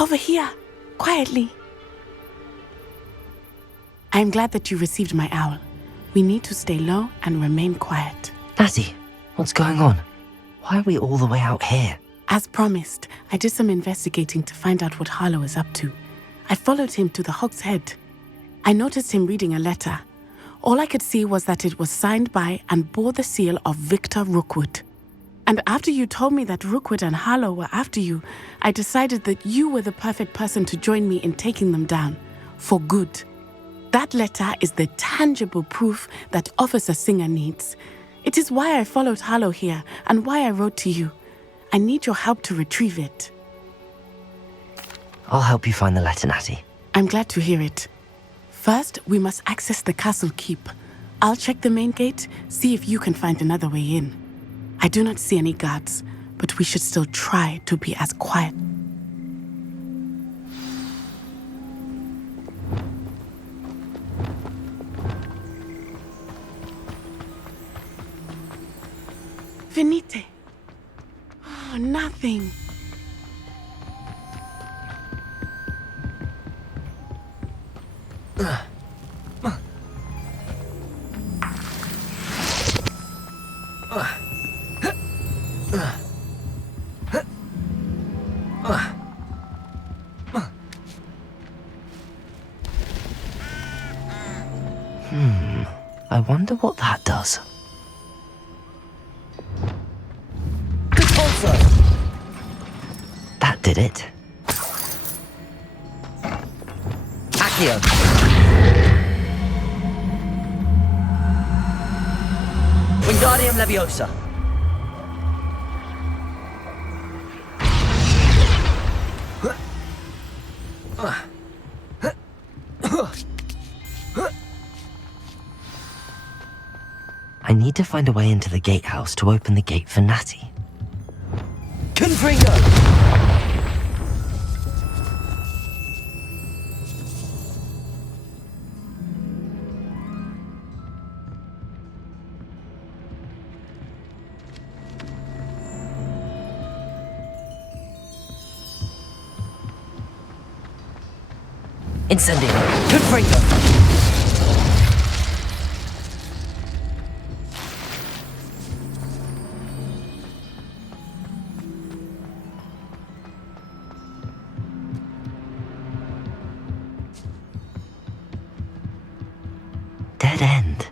Over here, quietly. I am glad that you received my owl. We need to stay low and remain quiet. Natty, what's going on? Why are we all the way out here? As promised, I did some investigating to find out what Harlow is up to. I followed him to the Hog's Head. I noticed him reading a letter. All I could see was that it was signed by and bore the seal of Victor Rookwood. And after you told me that Rookwood and Harlow were after you, I decided that you were the perfect person to join me in taking them down. For good. That letter is the tangible proof that Officer Singer needs. It is why I followed Harlow here and why I wrote to you. I need your help to retrieve it. I'll help you find the letter, Natty. I'm glad to hear it. First, we must access the castle keep. I'll check the main gate, see if you can find another way in. I do not see any guards, but we should still try to be as quiet. Venite. Oh, nothing. I wonder what that does. That did it. Accio. Wingardium Leviosa. I need to find a way into the gatehouse to open the gate for Natty. Confringo. Incendio. Confringo. Dead end.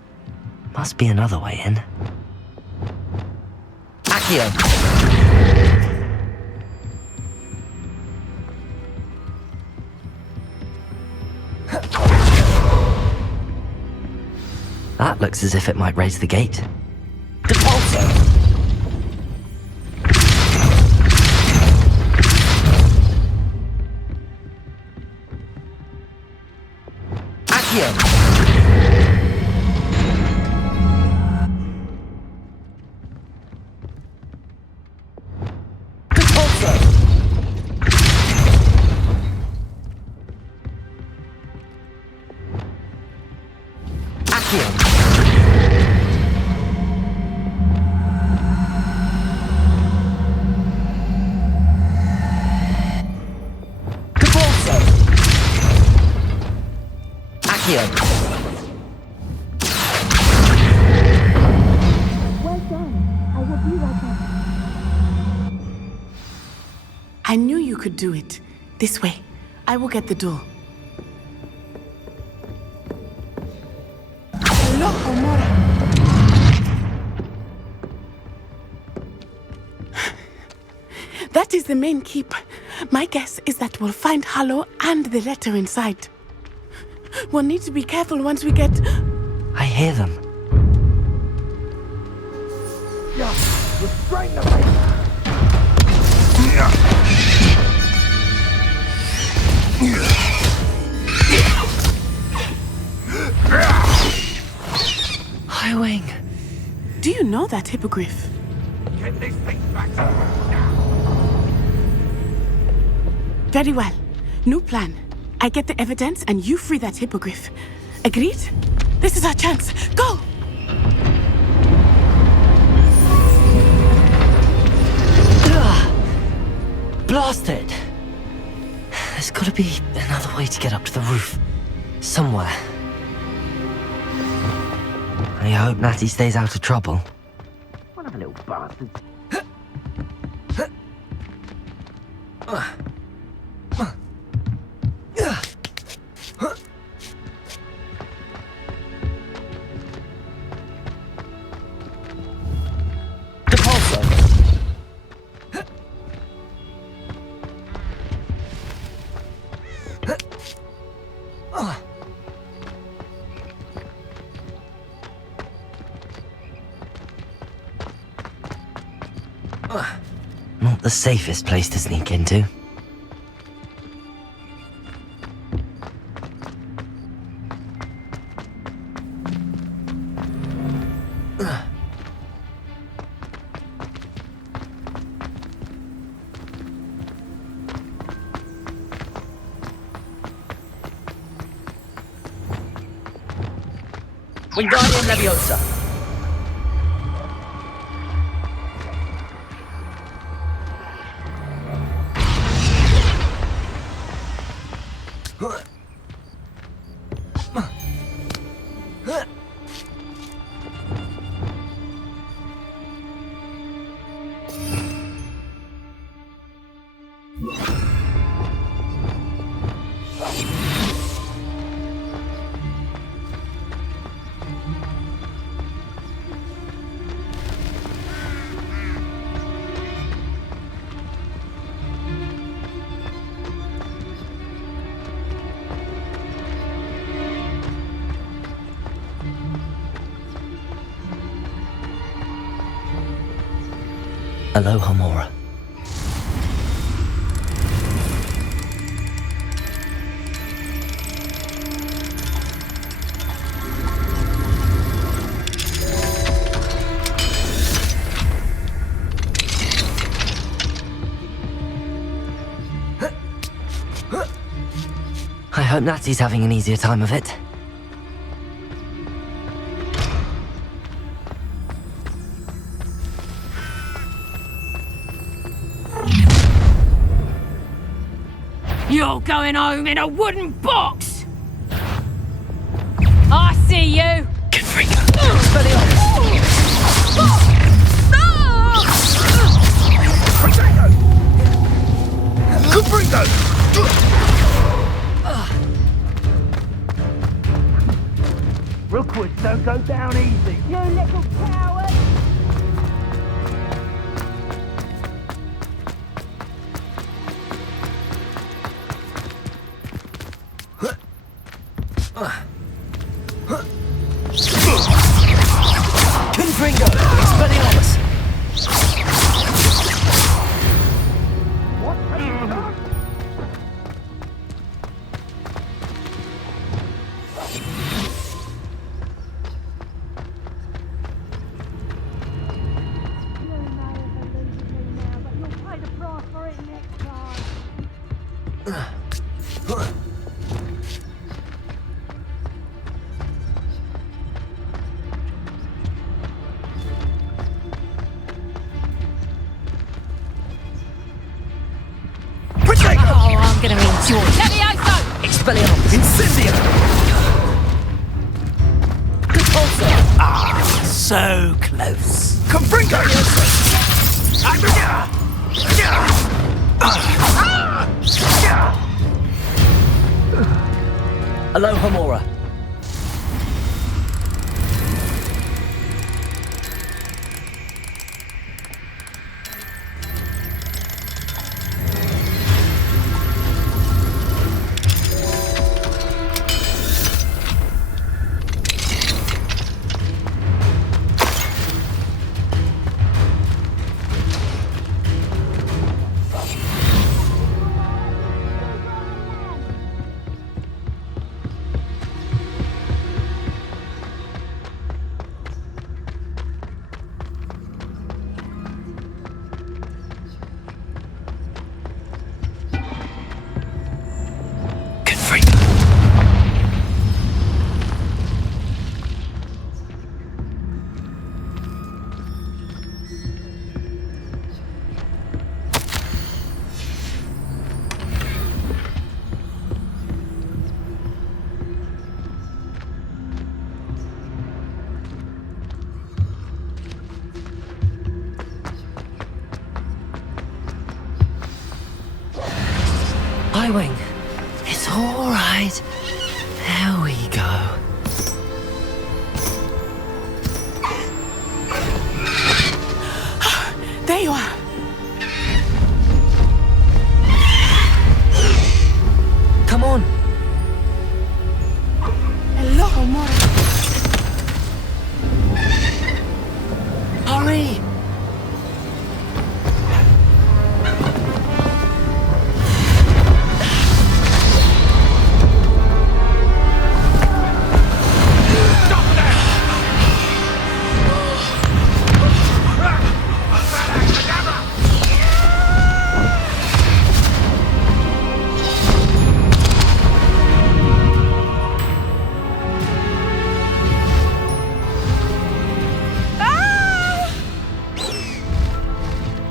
Must be another way in. Accio. That looks as if it might raise the gate. Depulso. Accio. I knew you could do it. This way. I will get the door. That is the main keep. My guess is that we'll find Harlow and the letter inside. We'll need to be careful once we get... I hear them. Yeah, restrain the face. Highwing. Do you know that hippogriff? Get this thing back. Very well. New plan. I get the evidence and you free that hippogriff. Agreed? This is our chance. Go! Blasted. There's gotta be another way to get up to the roof. Somewhere. I hope Natty stays out of trouble. One of the little bastards. Not the safest place to sneak into. Wingardium Leviosa. Aloha, Mora. I hope Natty's having an easier time of it. You're going home in a wooden box! I see you! Rookwoods don't go down easy. You little coward! Confringo. Expelliarmus. What have you done? Oh, I'm gonna enjoy it. Levioso! Expelliarmus. Incendium! Repulsor. So close. Confringo! Aloha, Mora. Highwing, it's all right. There we go. There you are. Come on. Hello, Homora. Hurry.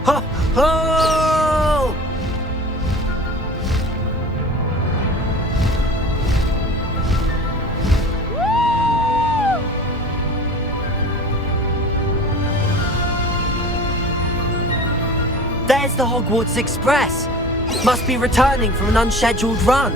Ho! Ho! There's the Hogwarts Express. Must be returning from an unscheduled run.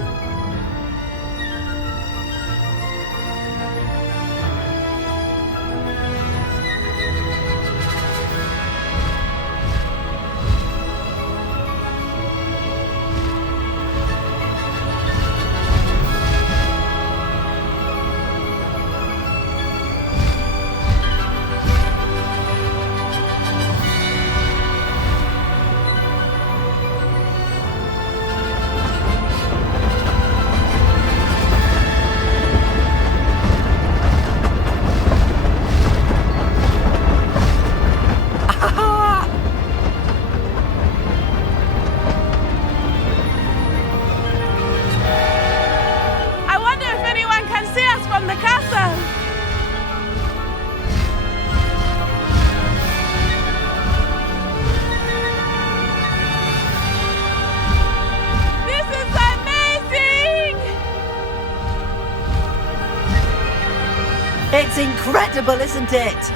I wonder if anyone can see us from the castle. This is amazing! It's incredible, isn't it?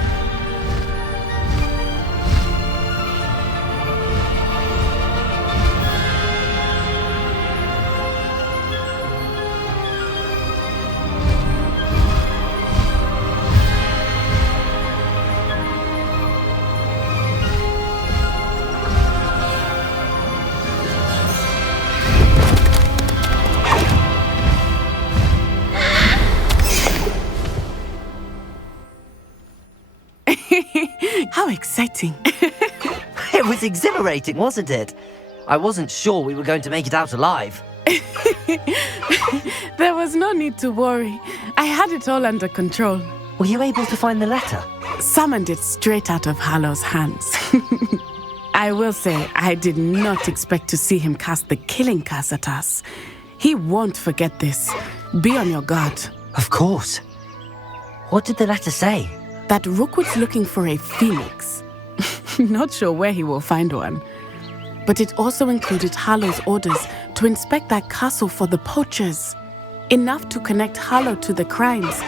How exciting. It was exhilarating, wasn't it? I wasn't sure we were going to make it out alive. There was no need to worry. I had it all under control. Were you able to find the letter? Summoned it straight out of Hallow's hands. I will say, I did not expect to see him cast the killing curse at us. He won't forget this. Be on your guard. Of course. What did the letter say? That Rookwood's looking for a phoenix. Not sure where he will find one. But it also included Hallow's orders to inspect that castle for the poachers. Enough to connect Hallow to the crimes.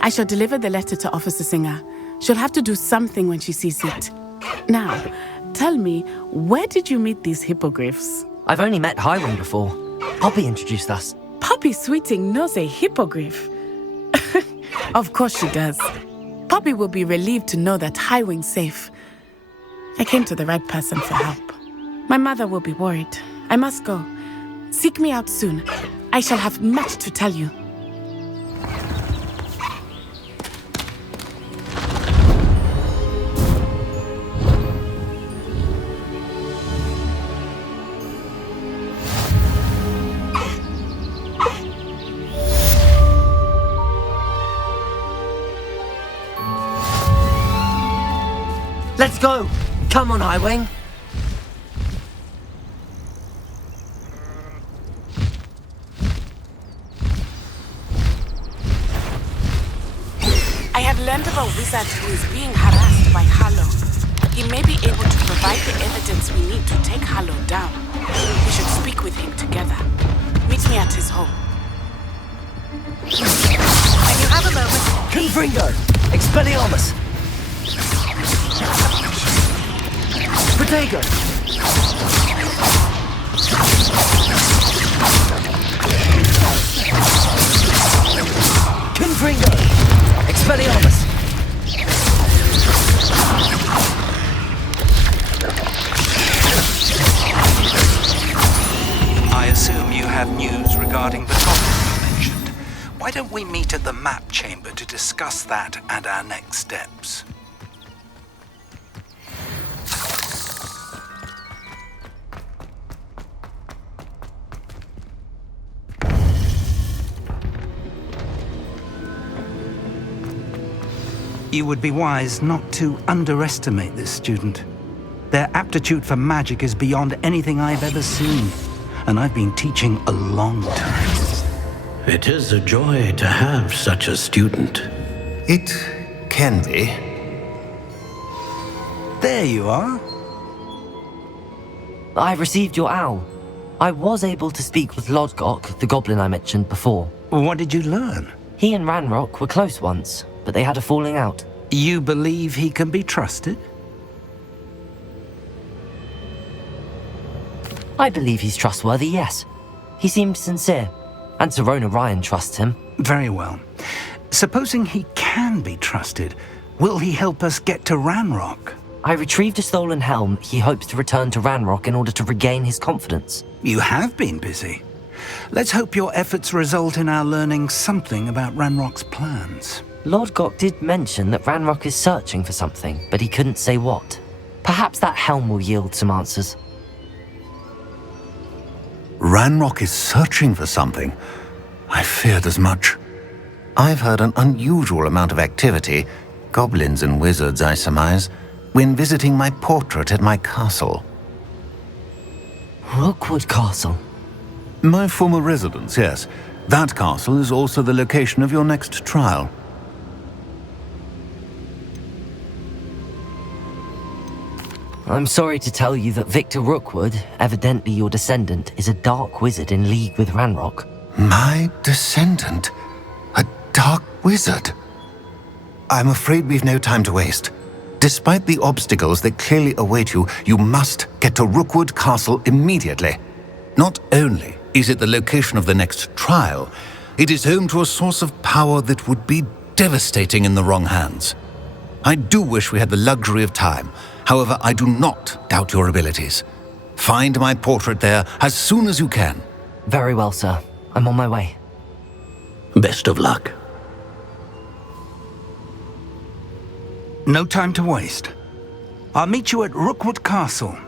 I shall deliver the letter to Officer Singer. She'll have to do something when she sees it. Now, tell me, where did you meet these hippogriffs? I've only met Highwing before. Poppy introduced us. Poppy Sweeting knows a hippogriff. Of course she does. Poppy will be relieved to know that Highwing's safe. I came to the right person for help. My mother will be worried. I must go. Seek me out soon. I shall have much to tell you. Let's go! Come on, Highwing! I have learned of a wizard who is being harassed by Hallow. He may be able to provide the evidence we need to take Hallow down. We should speak with him together. Meet me at his home. When you have a moment, Confringo! Expelliarmus! Protego! have news regarding the goblin you mentioned. Why don't we meet at the map chamber to discuss that and our next steps? You would be wise not to underestimate this student. Their aptitude for magic is beyond anything I've ever seen, and I've been teaching a long time. It is a joy to have such a student. It can be. There you are. I received your owl. I was able to speak with Lodgok, the goblin I mentioned before. What did you learn? He and Ranrock were close once, but they had a falling out. You believe he can be trusted? I believe he's trustworthy, yes. He seemed sincere, and Serona Ryan trusts him. Very well. Supposing he can be trusted, will he help us get to Ranrock? I retrieved a stolen helm. He hopes to return to Ranrock in order to regain his confidence. You have been busy. Let's hope your efforts result in our learning something about Ranrock's plans. Lodgok did mention that Ranrock is searching for something, but he couldn't say what. Perhaps that helm will yield some answers. Ranrock is searching for something. I feared as much. I've heard an unusual amount of activity, goblins and wizards, I surmise, when visiting my portrait at my castle. Rookwood Castle? My former residence, yes. That castle is also the location of your next trial. I'm sorry to tell you that Victor Rookwood, evidently your descendant, is a dark wizard in league with Ranrock. My descendant? A dark wizard? I'm afraid we've no time to waste. Despite the obstacles that clearly await you, you must get to Rookwood Castle immediately. Not only is it the location of the next trial, it is home to a source of power that would be devastating in the wrong hands. I do wish we had the luxury of time. However, I do not doubt your abilities. Find my portrait there as soon as you can. Very well, sir. I'm on my way. Best of luck. No time to waste. I'll meet you at Rookwood Castle.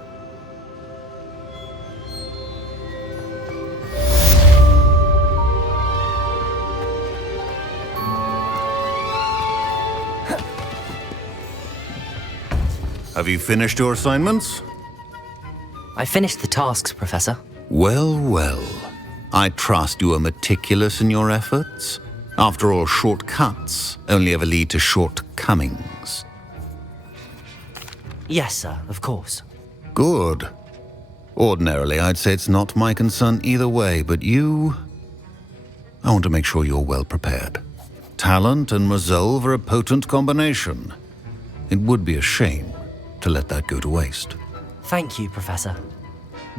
Have you finished your assignments? I finished the tasks, Professor. Well, well. I trust you are meticulous in your efforts. After all, shortcuts only ever lead to shortcomings. Yes, sir, of course. Good. Ordinarily, I'd say it's not my concern either way, but you... I want to make sure you're well prepared. Talent and resolve are a potent combination. It would be a shame to let that go to waste. Thank you, Professor.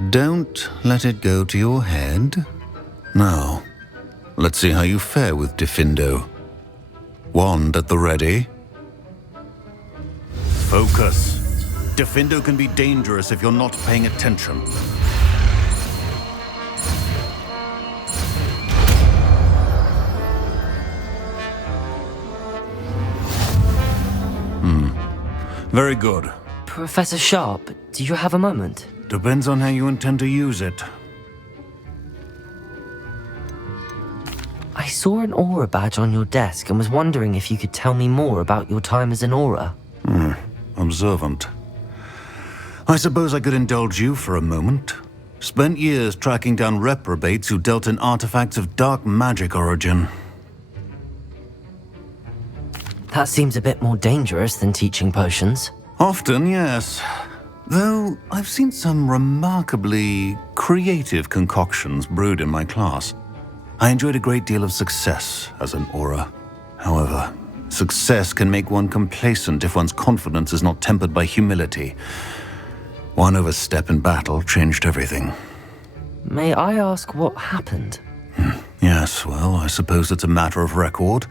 Don't let it go to your head. Now, let's see how you fare with Diffindo. Wand at the ready. Focus. Diffindo can be dangerous if you're not paying attention. Very good. Professor Sharp, do you have a moment? Depends on how you intend to use it. I saw an aura badge on your desk and was wondering if you could tell me more about your time as an aura. Observant. I suppose I could indulge you for a moment. Spent years tracking down reprobates who dealt in artifacts of dark magic origin. That seems a bit more dangerous than teaching potions. Often, yes. Though I've seen some remarkably creative concoctions brewed in my class. I enjoyed a great deal of success as an aura. However, success can make one complacent if one's confidence is not tempered by humility. One overstep in battle changed everything. May I ask what happened? Yes, well, I suppose it's a matter of record.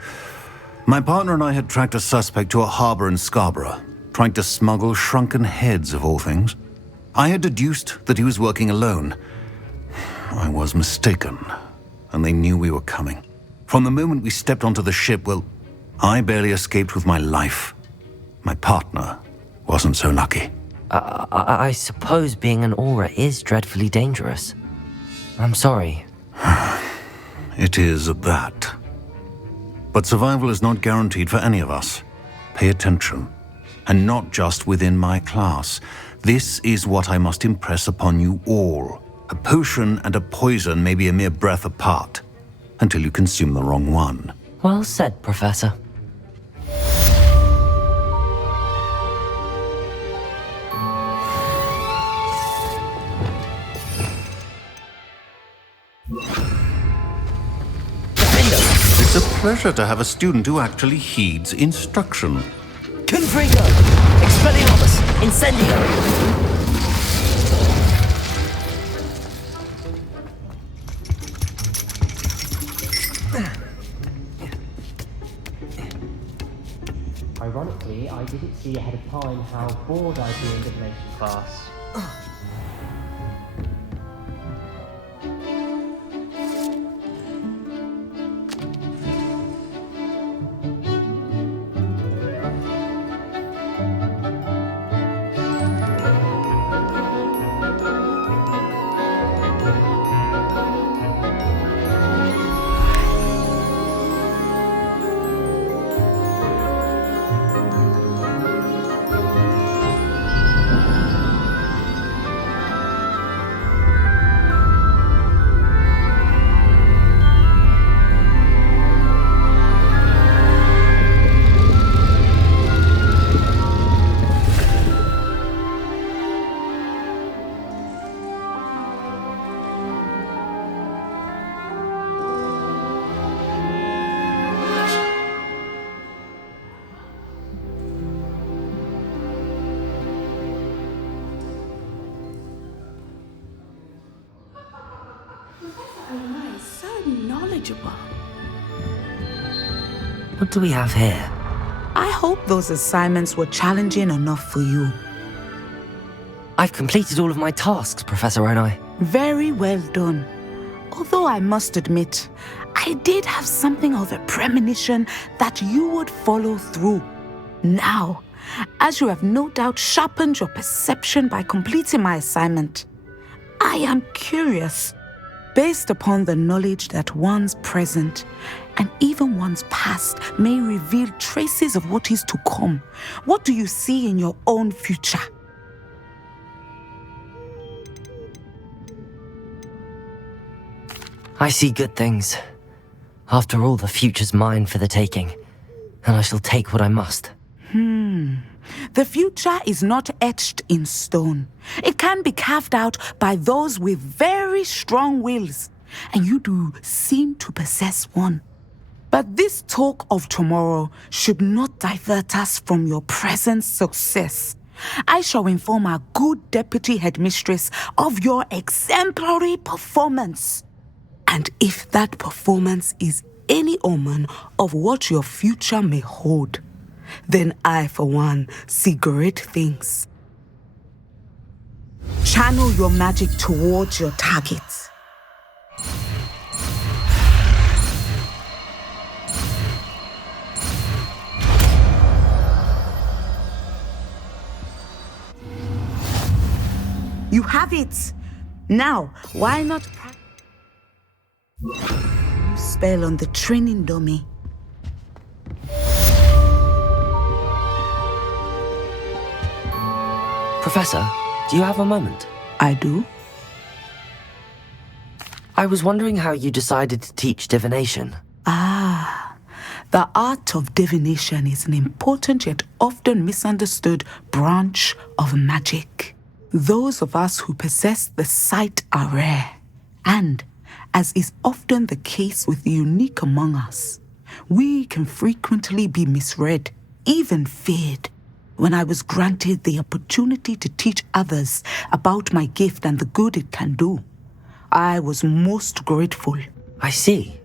My partner and I had tracked a suspect to a harbor in Scarborough, trying to smuggle shrunken heads of all things. I had deduced that he was working alone. I was mistaken, and they knew we were coming. From the moment we stepped onto the ship, well, I barely escaped with my life. My partner wasn't so lucky. I suppose being an aura is dreadfully dangerous. I'm sorry. It is at that. But survival is not guaranteed for any of us. Pay attention. And not just within my class. This is what I must impress upon you all. A potion and a poison may be a mere breath apart, until you consume the wrong one. Well said, Professor. It's a pleasure to have a student who actually heeds instruction. Confringo! Expelliarmus! Incendio! Ironically, I didn't see ahead of time how bored I'd be in divination class. What do we have here? I hope those assignments were challenging enough for you. I've completed all of my tasks, Professor Onai. Very well done. Although I must admit, I did have something of a premonition that you would follow through. Now, as you have no doubt sharpened your perception by completing my assignment, I am curious. Based upon the knowledge that one's present and even one's past may reveal traces of what is to come, what do you see in your own future? I see good things. After all, the future's mine for the taking, and I shall take what I must. The future is not etched in stone. It can be carved out by those with very strong wills, and you do seem to possess one. But this talk of tomorrow should not divert us from your present success. I shall inform our good deputy headmistress of your exemplary performance. And if that performance is any omen of what your future may hold, then I, for one, see great things. Channel your magic towards your target. You have it! Now, why not practice? Spell on the training dummy. Professor, do you have a moment? I do. I was wondering how you decided to teach divination. The art of divination is an important yet often misunderstood branch of magic. Those of us who possess the sight are rare, and, as is often the case with the unique among us, we can frequently be misread, even feared. When I was granted the opportunity to teach others about my gift and the good it can do, I was most grateful. I see.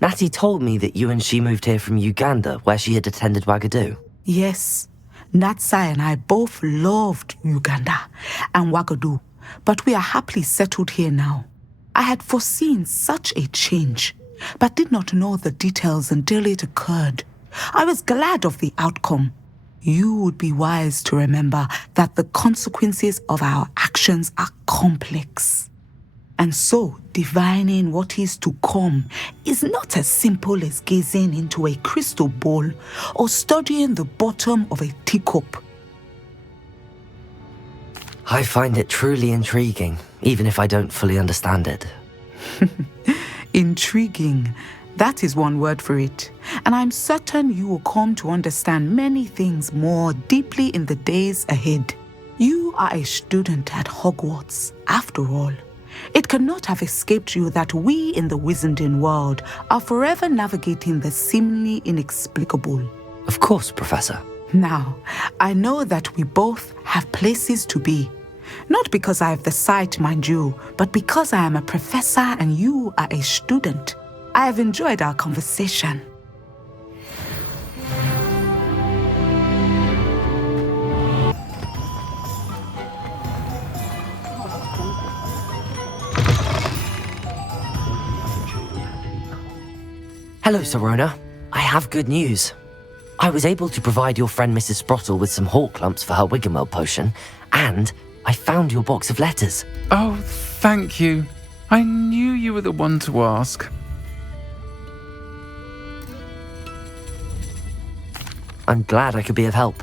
Natty told me that you and she moved here from Uganda, where she had attended Wagadu. Yes, Natsai and I both loved Uganda and Wagadu, but we are happily settled here now. I had foreseen such a change, but did not know the details until it occurred. I was glad of the outcome. You would be wise to remember that the consequences of our actions are complex. And so, divining what is to come is not as simple as gazing into a crystal ball or studying the bottom of a teacup. I find it truly intriguing, even if I don't fully understand it. Intriguing. That is one word for it. And I'm certain you will come to understand many things more deeply in the days ahead. You are a student at Hogwarts, after all. It cannot have escaped you that we in the wizarding world are forever navigating the seemingly inexplicable. Of course, Professor. Now, I know that we both have places to be. Not because I have the sight, mind you, but because I am a professor and you are a student. I have enjoyed our conversation. Hello, Sorona. I have good news. I was able to provide your friend Mrs. Sprottle with some hawk lumps for her Wiggenweld potion, and I found your box of letters. Oh, thank you. I knew you were the one to ask. I'm glad I could be of help.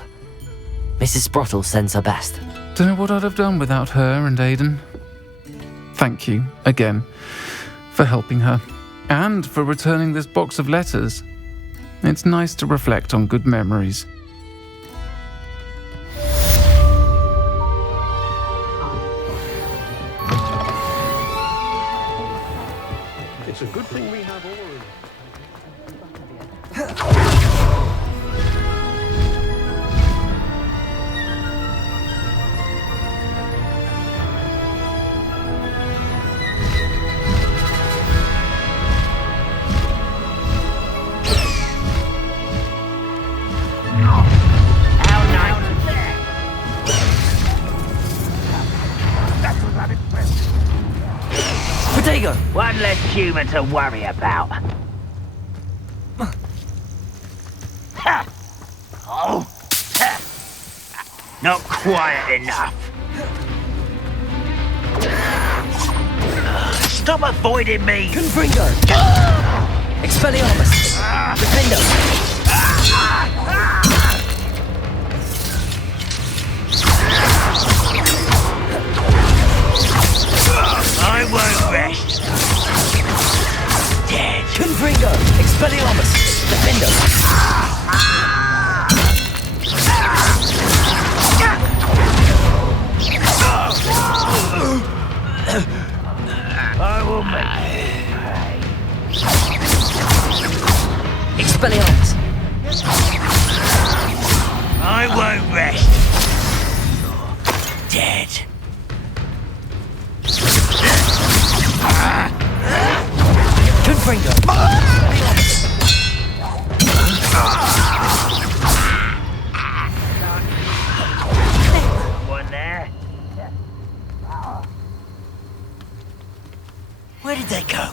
Mrs. Sprottle sends her best. Don't know what I'd have done without her and Aidan. Thank you, again, for helping her. And for returning this box of letters. It's nice to reflect on good memories. It's a good thing we have all. One less human to worry about. Oh, not quiet enough. Stop avoiding me! Confringo! Expelliarmus! Defendo! I won't rest. Dead. Confringo! Expelliarmus! Defendo! I will make it. Expelliarmus! I won't rest. Dead. Confringo! One there. Where did they go?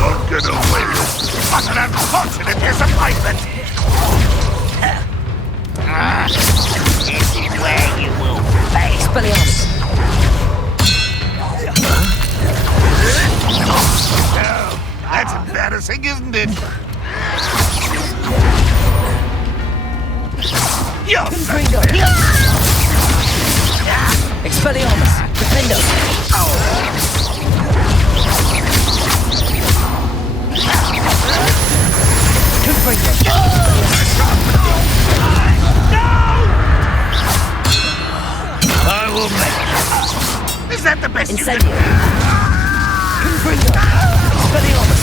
won't get away. What an unfortunate disappointment! This is where you will fail. Expelliarmus. That's embarrassing, isn't it? You're Confringo. Expelliarmus. Defendo. Confringo. I will make it. Is that the best Incendio. you can do? Confringo. Expelliarmus.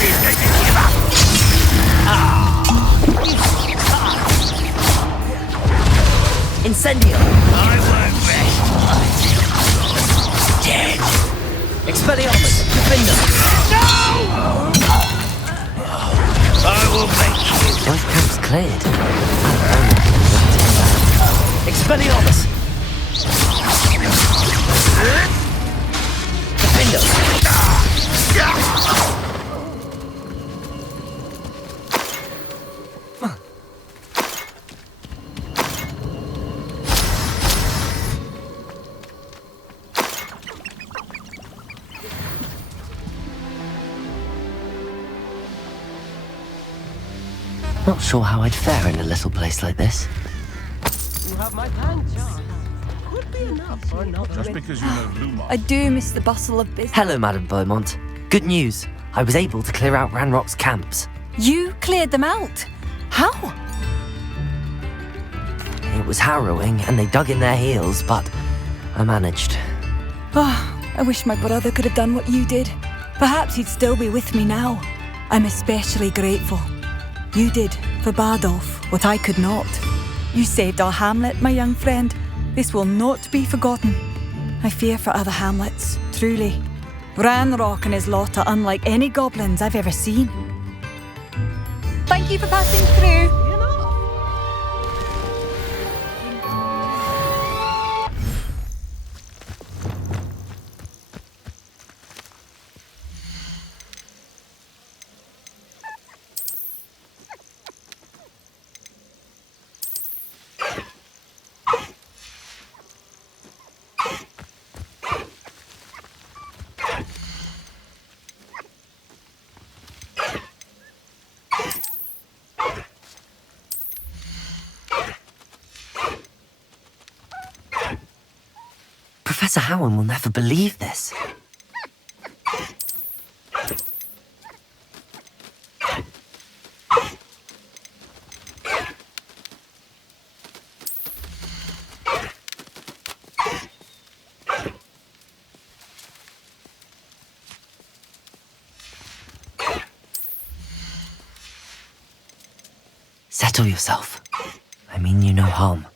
He's going to give up. Incendio. I won't rest. Dead. Expelliarmus. Defendo. No! I will make you. Both camps cleared. Expelliarmus. Defendo. Not sure how I'd fare in a little place like this. You have my pants. Could be enough or not. Just because you know Blue I do miss the bustle of business. Hello, Madame Beaumont. Good news. I was able to clear out Ranrock's camps. You cleared them out? How? It was harrowing, and they dug in their heels, but I managed. Oh, I wish my brother could have done what you did. Perhaps he'd still be with me now. I'm especially grateful. You did, for Bardolph, what I could not. You saved our hamlet, my young friend. This will not be forgotten. I fear for other hamlets, truly. Ranrock and his lot are unlike any goblins I've ever seen. Thank you for passing through. Professor Howard will never believe this. Settle yourself. I mean you no harm.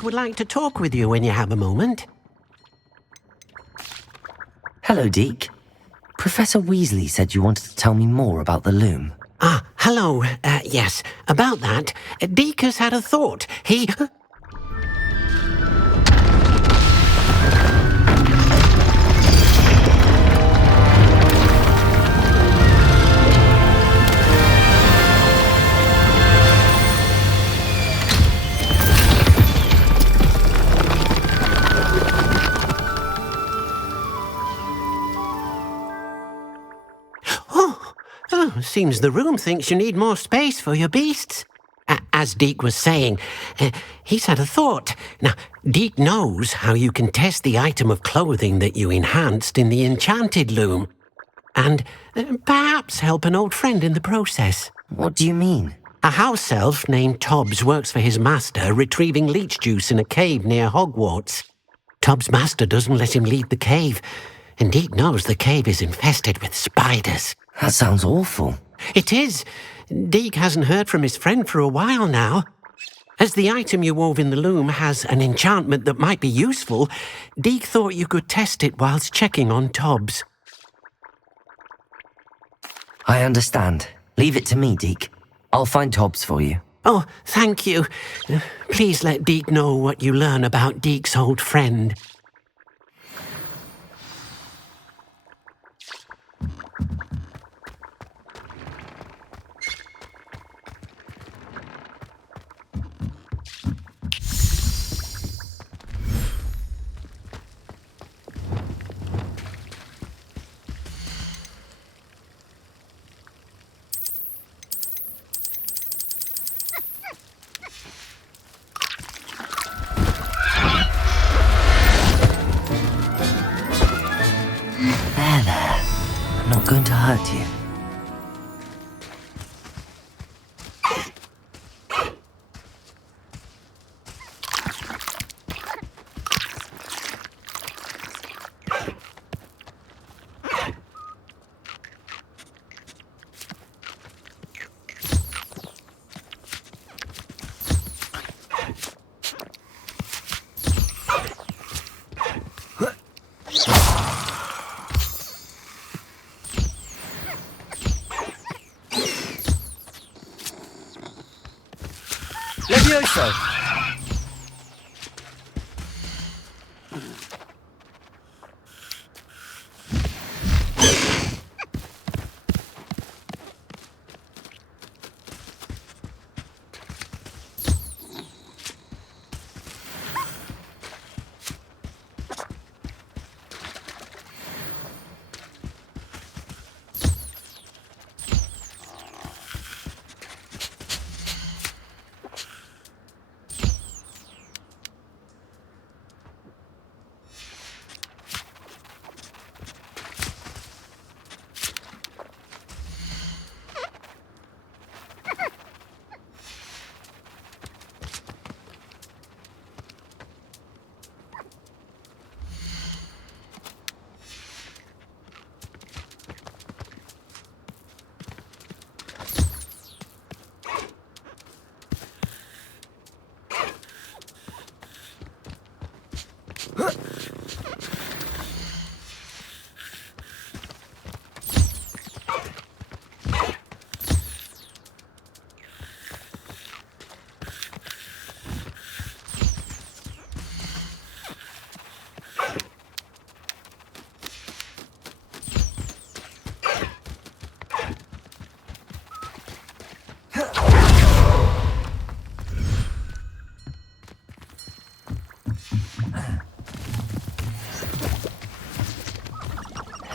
Deek would like to talk with you when you have a moment. Hello, Deke. Professor Weasley said you wanted to tell me more about the loom. Ah, hello. Yes, about that. Deek has had a thought. He... Seems the room thinks you need more space for your beasts. As Deek was saying, he's had a thought. Now, Deek knows how you can test the item of clothing that you enhanced in the enchanted loom. And perhaps help an old friend in the process. What do you mean? A house elf named Tobbs works for his master retrieving leech juice in a cave near Hogwarts. Tobbs' master doesn't let him leave the cave, and Deek knows the cave is infested with spiders. That sounds awful. It is. Deek hasn't heard from his friend for a while now. As the item you wove in the loom has an enchantment that might be useful, Deek thought you could test it whilst checking on Tobbs. I understand. Leave it to me, Deke. I'll find Tobbs for you. Oh, thank you. Please let Deek know what you learn about Deek's old friend. I'm not going to hurt you. Levioso!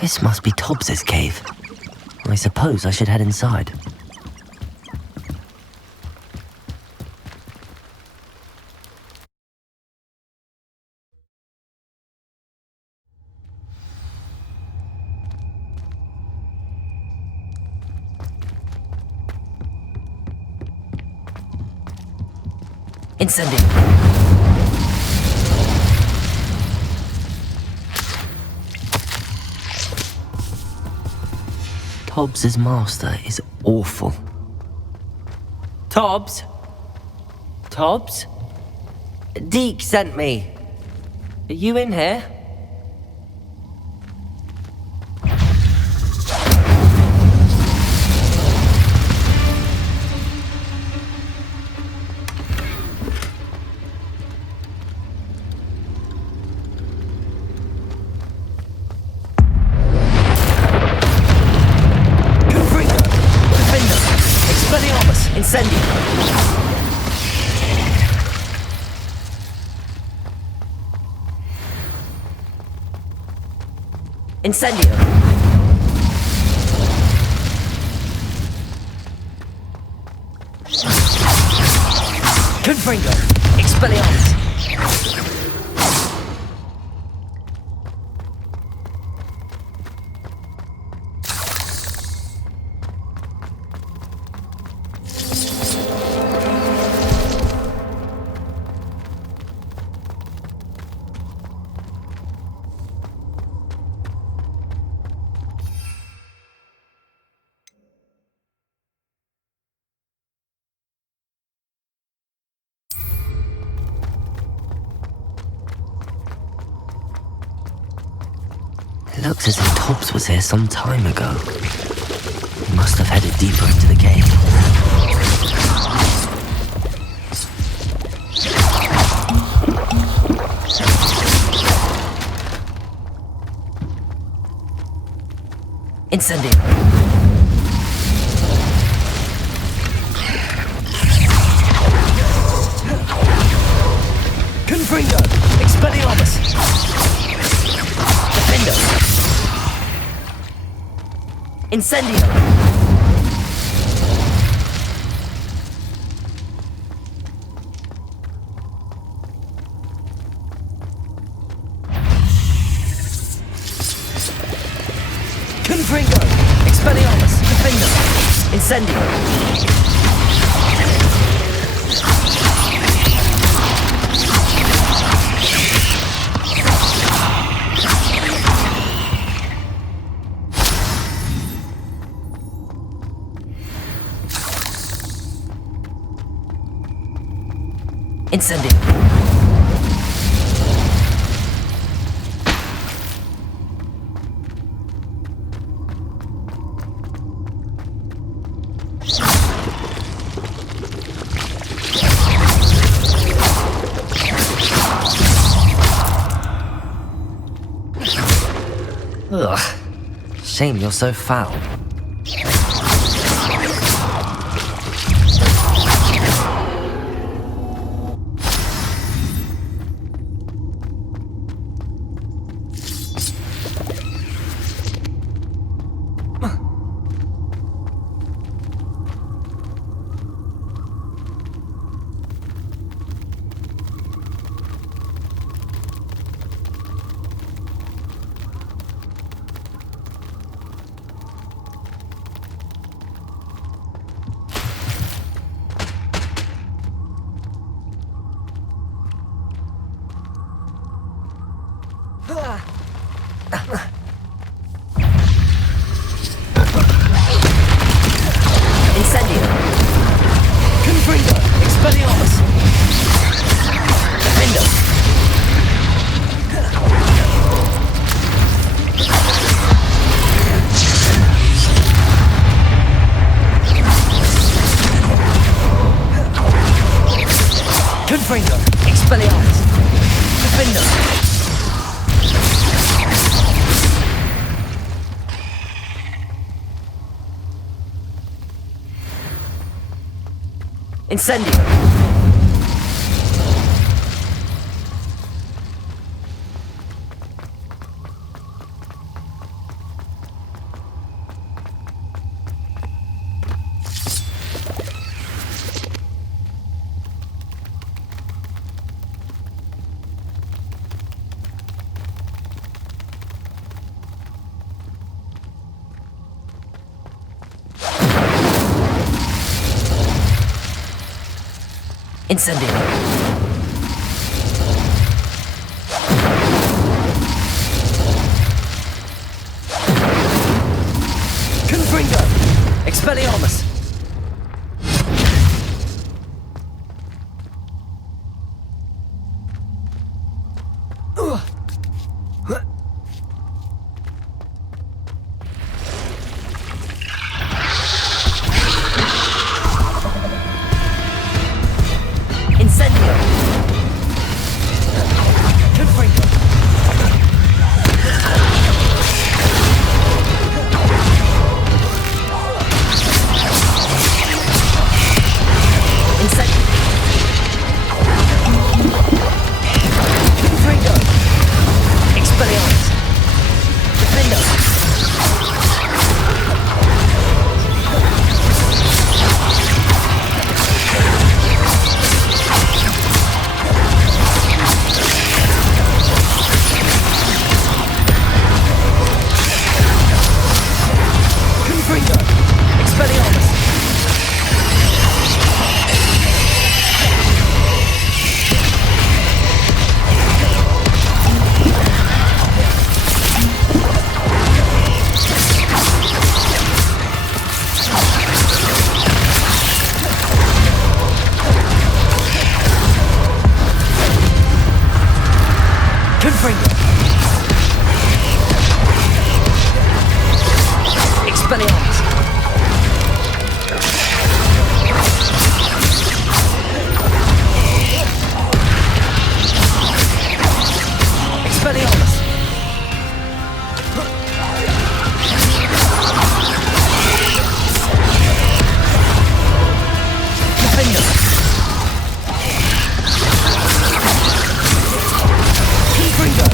This must be Tobbs's cave. I suppose I should head inside. Incendiary! Tobbs's master is awful. Tobbs? Tobbs? Deke sent me. Are you in here? Incendio! Incendio! Confringo! Expelliarmus! It looks as if Tobbs was here some time ago. He must have headed deeper into the cave. Incendio! Confringo! Expelliarmus! Defendo! Incendio! Confringo! Expelliarmus! Defendo! Incendio! Incendio! Ugh. Shame you're so foul. Incendio! Confringo! Expelliarmus! Defendo! Confringo! Expelliarmus! Defendo! Incendio! Incendio! Confringo! Expelliarmus! Confringo. Expelliarmus. Expelliarmus. Confringo. Confringo.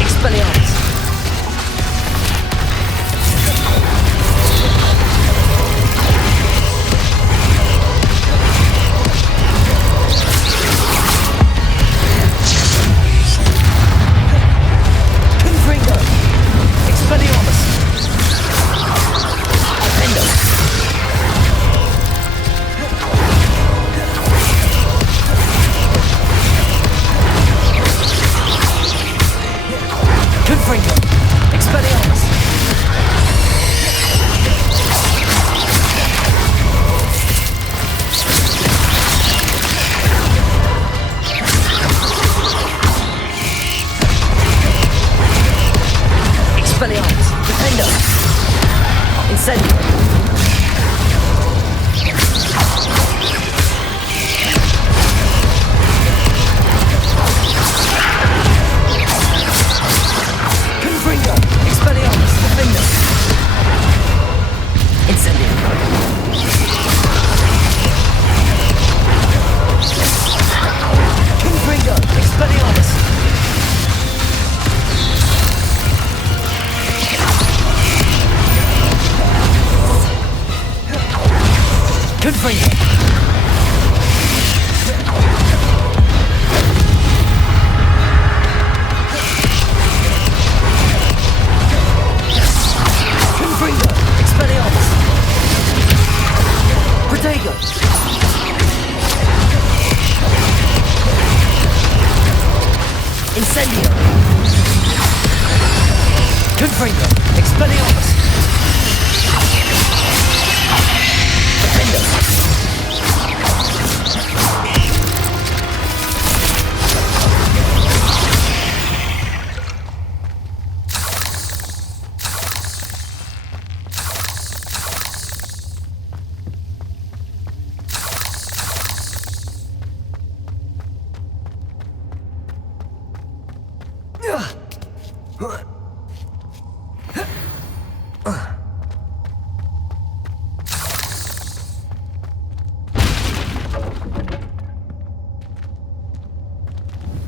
Expelliarmus. Confringo. Expelliarmus. Defendo. Confringo. Expelliarmus. Expelliarmus. Defendo. Incendio. Confringo. Expelliarmus. Defendo. Incendio. Confringo. Expelliarmus. Confringo. Confringo. Expelliarmus. Protego. Incendio. Confringo. Expelliarmus. Defendo.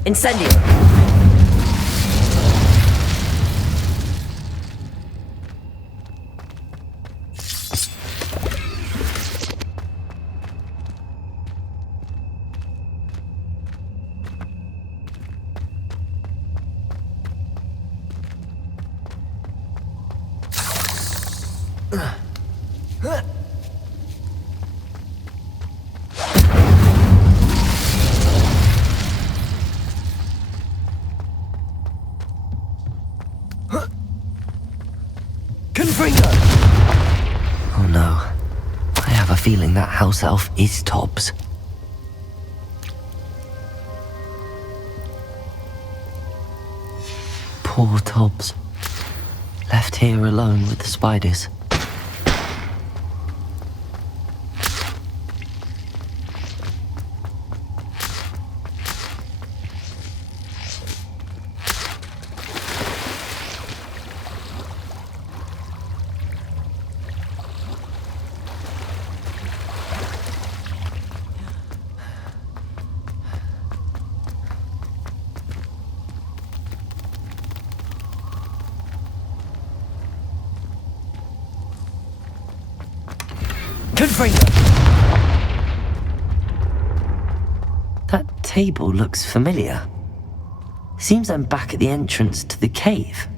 Incendio. Confringo. Oh no. I have a feeling that house elf is Tobbs. Poor Tobbs. Left here alone with the spiders. Confringo. That table looks familiar. Seems I'm back at the entrance to the cave.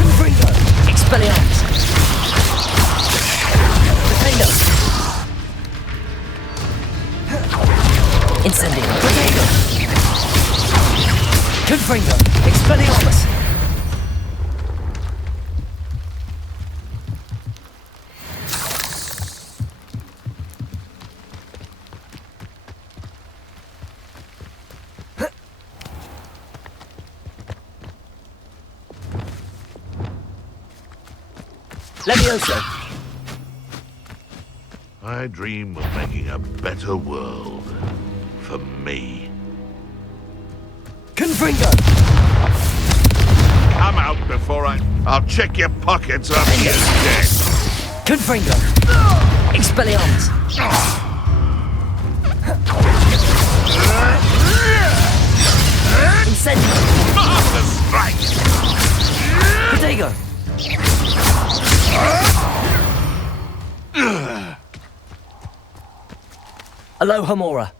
Confringo. Expelliarmus! Potato! Incendio! Potato! Confringo! Expelliarmus! Levioso! I dream of making a better world for me. Confringo! Come out before I'll check your pockets after you're dead. Confringo! Expelliarmus! Incendio! Master strike! Protego! Aloha Mora!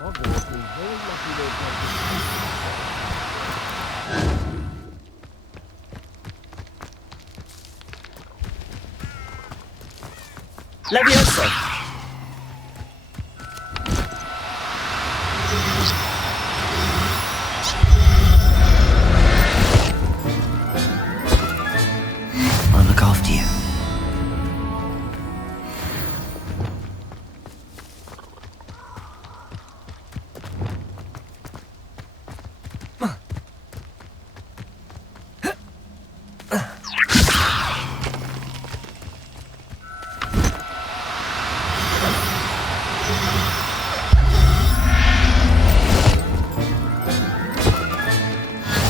Hogwarts is very lucky they've got Levioso! I'll look after you.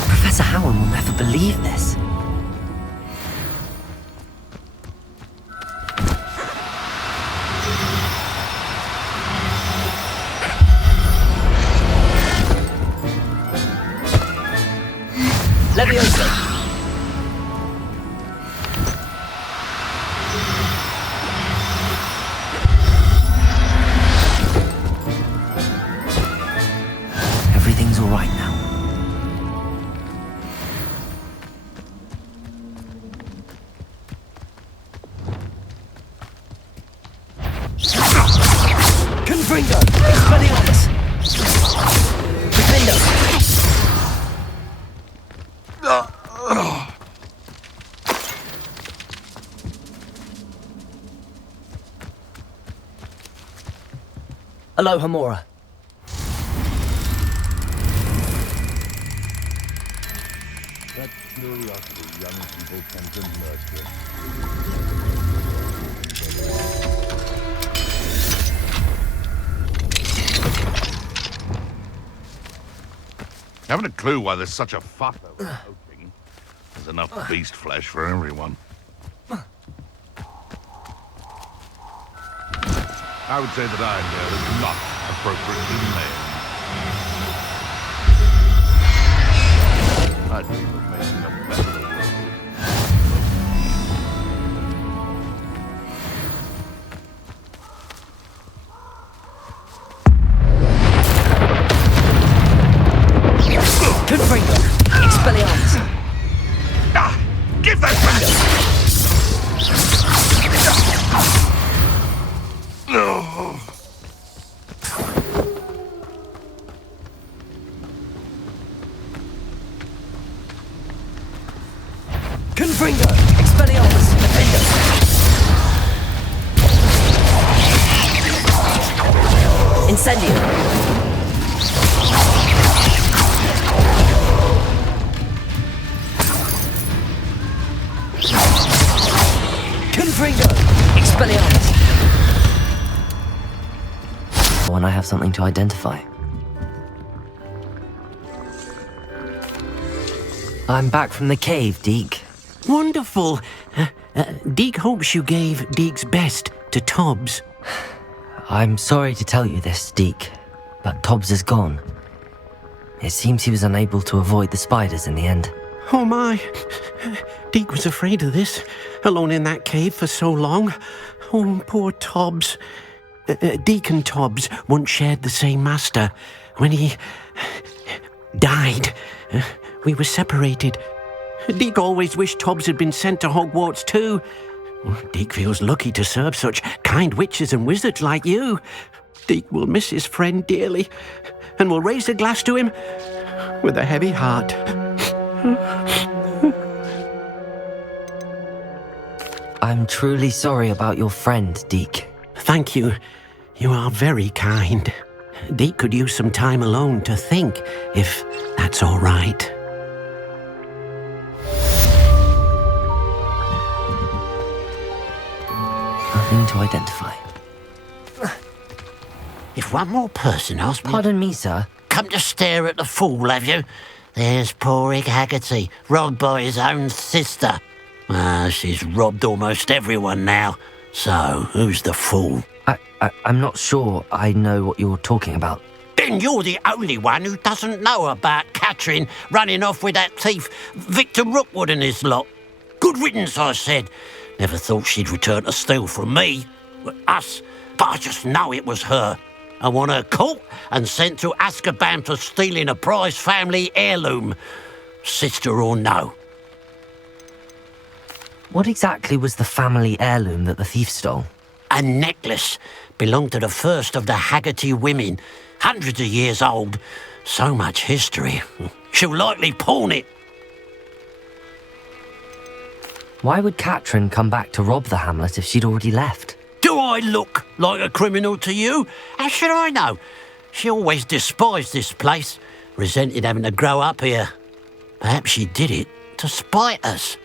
Professor Howard will never believe this. Levioso! Everything's all right now. Confringo! Expelliarmus! Defendo! Aloha Mora! that curiosity young people tend to nurture. Haven't a clue why there's such a fuss over poaching. There's enough beast flesh for everyone. I would say that Irondale is not appropriately named. I dream of making a better world. Confringo! Expelliarmus! Give that back! No. Confringo! Expelliarmus! Defendo! Incendio! Confringo! Expelliarmus! When I have something to identify. I'm back from the cave, Deke. Wonderful. Deke hopes you gave Deke's best to Tobbs. I'm sorry to tell you this, Deke, but Tobbs is gone. It seems he was unable to avoid the spiders in the end. Oh my, Deke was afraid of this, alone in that cave for so long. Oh, poor Tobbs. Deacon Tobbs once shared the same master. When he died, we were separated. Deke always wished Tobbs had been sent to Hogwarts too. Deke feels lucky to serve such kind witches and wizards like you. Deke will miss his friend dearly, and will raise a glass to him with a heavy heart. I'm truly sorry about your friend, Deke. Thank you. You are very kind. Deke could use some time alone to think, if that's all right. Nothing to identify. If one more person asks me... Pardon me, sir. Come to stare at the fool, have you? There's poor Ig Haggerty, robbed by his own sister. She's robbed almost everyone now. So, who's the fool? I'm not sure I know what you're talking about. Then you're the only one who doesn't know about Catherine running off with that thief Victor Rookwood and his lot. Good riddance, I said. Never thought she'd return to steal from me, us, but I just know it was her. I want her caught and sent to Azkaban for stealing a prized family heirloom, sister or no. What exactly was the family heirloom that the thief stole? A necklace. Belonged to the first of the Haggerty women. Hundreds of years old. So much history. She'll likely pawn it. Why would Catherine come back to rob the hamlet if she'd already left? Do I look like a criminal to you? How should I know? She always despised this place. Resented having to grow up here. Perhaps she did it to spite us.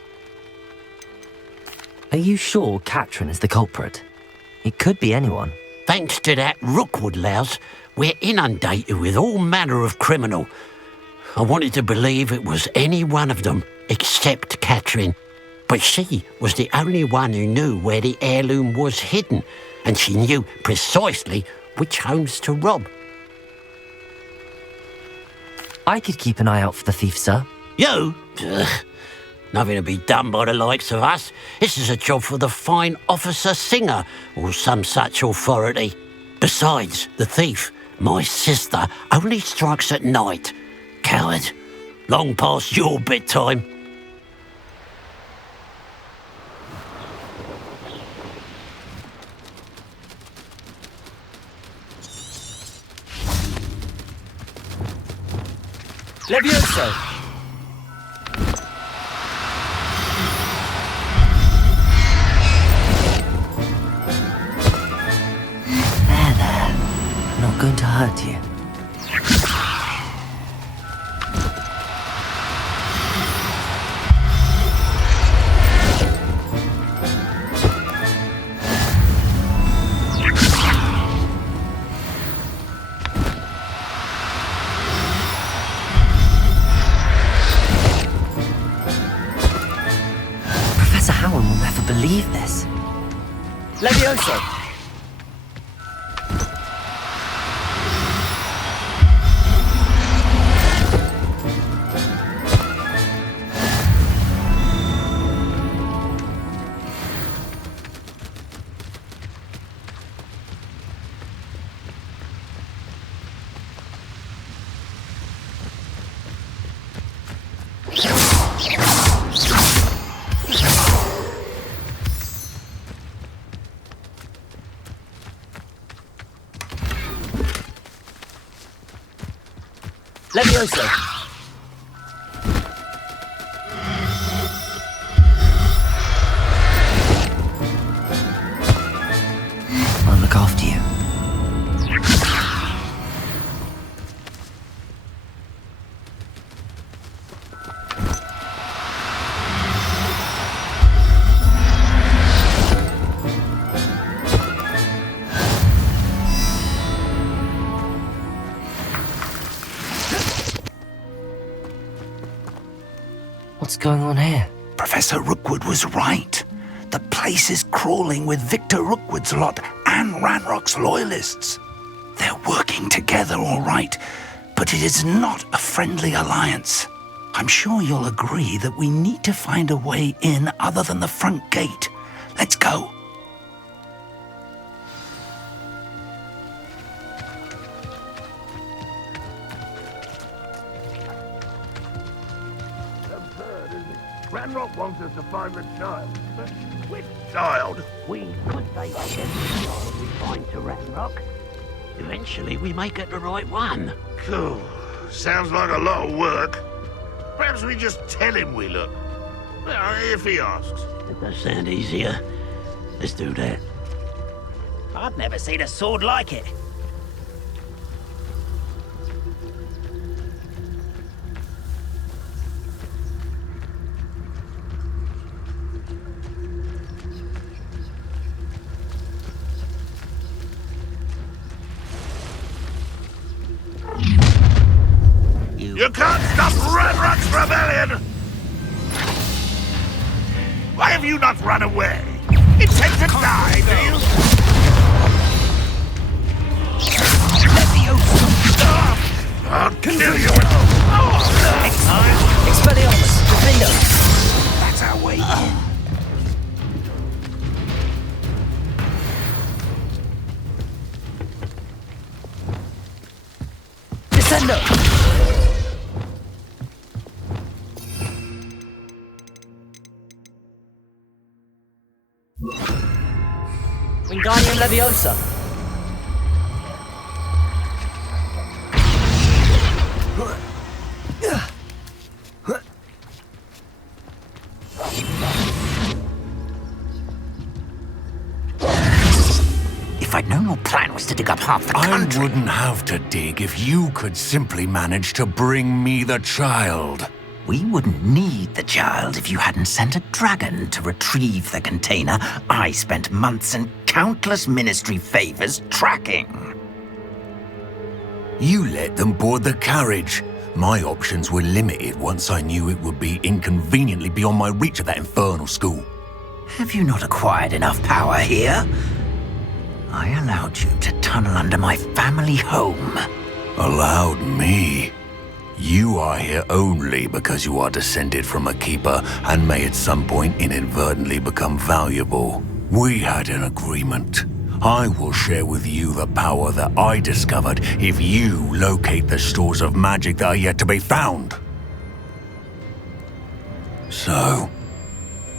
Are you sure Catherine is the culprit? It could be anyone. Thanks to that Rookwood louse, we're inundated with all manner of criminal. I wanted to believe it was any one of them, except Catherine. But she was the only one who knew where the heirloom was hidden, and she knew precisely which homes to rob. I could keep an eye out for the thief, sir. You? Nothing to be done by the likes of us. This is a job for the fine officer Singer, or some such authority. Besides, the thief, my sister, only strikes at night. Coward. Long past your bedtime. Levioso! Not going to hurt you. Professor Howard will never believe this. Levioso! Levioso! I'll look after you. What's going on here? Professor Rookwood was right. The place is crawling with Victor Rookwood's lot and Ranrock's loyalists. They're working together all right, but it is not a friendly alliance. I'm sure you'll agree that we need to find a way in other than the front gate. Let's go. Ranrock wants us to find the child. Which child? We could take every child we find to Ranrock. Eventually we may get the right one. Cool. Sounds like a lot of work. Perhaps we just tell him we look. Well, if he asks. It does sound easier. Let's do that. I've never seen a sword like it. You can't stop Ranrock's rebellion! Why have you not run away? Intend to die, do you? I'll kill you! Expelliarmus, defender! That's our way in. Descendo! Wingardium Leviosa. If I'd known your plan was to dig up half the country... I wouldn't have to dig if you could simply manage to bring me the child. We wouldn't need the child if you hadn't sent a dragon to retrieve the container I spent months and countless ministry favors tracking. You let them board the carriage. My options were limited once I knew it would be inconveniently beyond my reach at that infernal school. Have you not acquired enough power here? I allowed you to tunnel under my family home. Allowed me? You are here only because you are descended from a keeper and may at some point inadvertently become valuable. We had an agreement. I will share with you the power that I discovered if you locate the stores of magic that are yet to be found. So,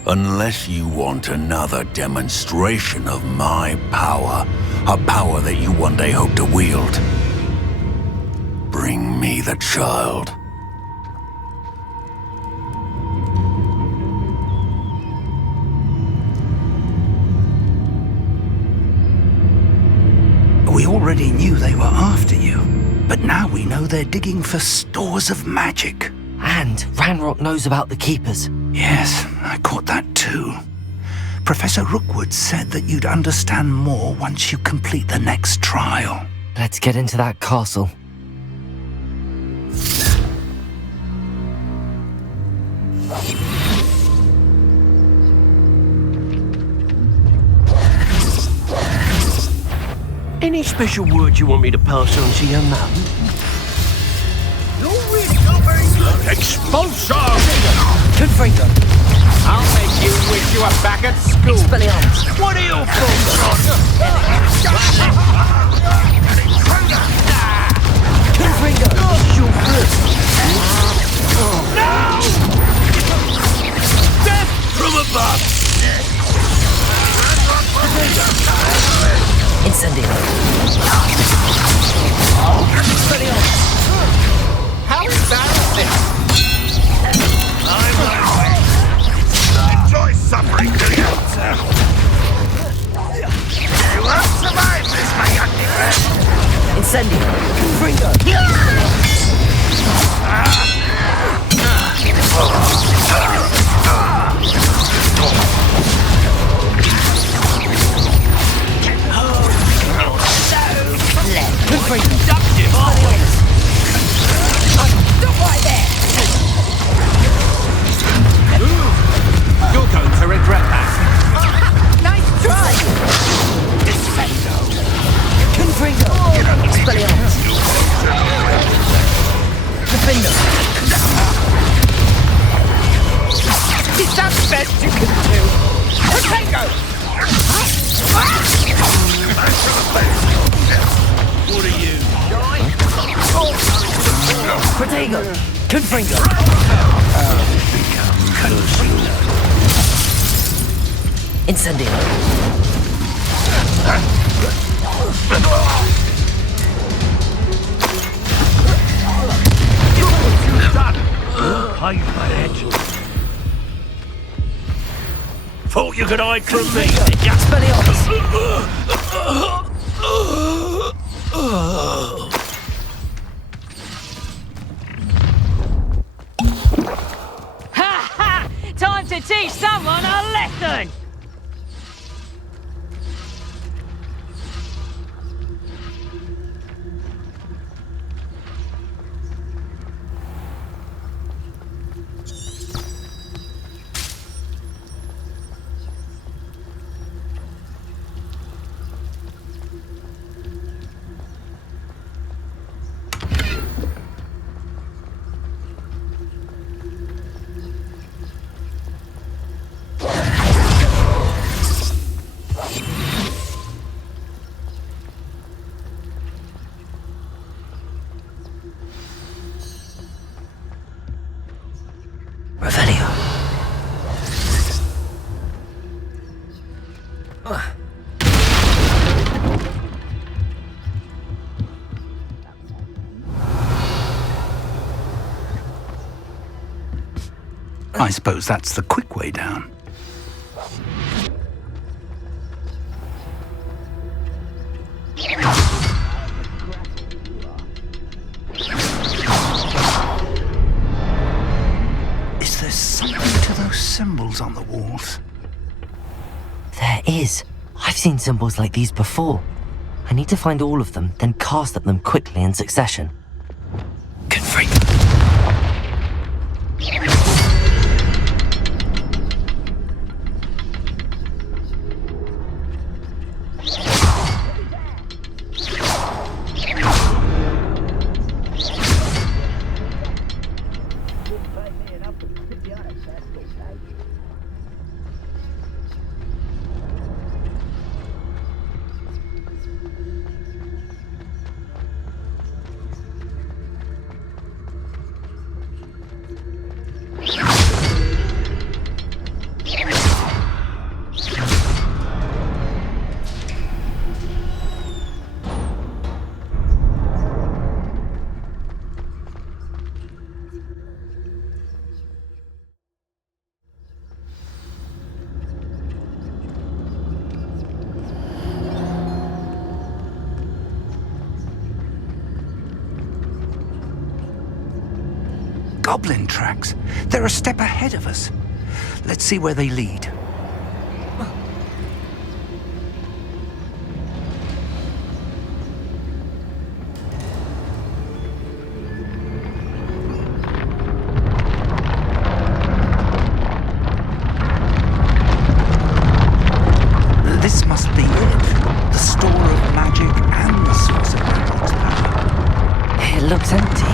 unless you want another demonstration of my power, a power that you one day hope to wield, bring me the child. We already knew they were after you, but now we know they're digging for stores of magic. And Ranrock knows about the Keepers. Yes, I caught that too. Professor Rookwood said that you'd understand more once you complete the next trial. Let's get into that castle. Any special words you want me to pass on to your mum? You're really not very good. Expulsion! Confringo. I'll make you wish you were back at school. Expelliarmus. What are your thoughts on? Confringo. Your first. No! Death from above! Incendio. Expelliarmus. How embarrassing! I'm my way. Enjoy suffering, do you? You won't survive this, my young friend. Incendio. Confringo. Productive. Don't worry. Is that the best you can do? Potato! What are you? Protego! Confringo! Incendio! Hide my head. Thought you could hide from me. Ha ha! Time to teach someone a lesson! Revelio. I suppose that's the quick way down. Is there something to those symbols on the walls? There is. I've seen symbols like these before. I need to find all of them, then cast at them quickly in succession. Confringo. Goblin tracks. They're a step ahead of us. Let's see where they lead. This must be it. The store of magic and the source of magic's power. It looks empty.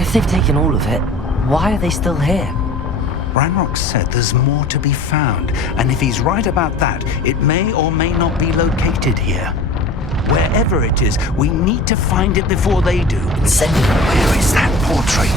If they've taken all of it, why are they still here? Ranrock said there's more to be found, and if he's right about that, it may or may not be located here. Wherever it is, we need to find it before they do. Where is that portrait?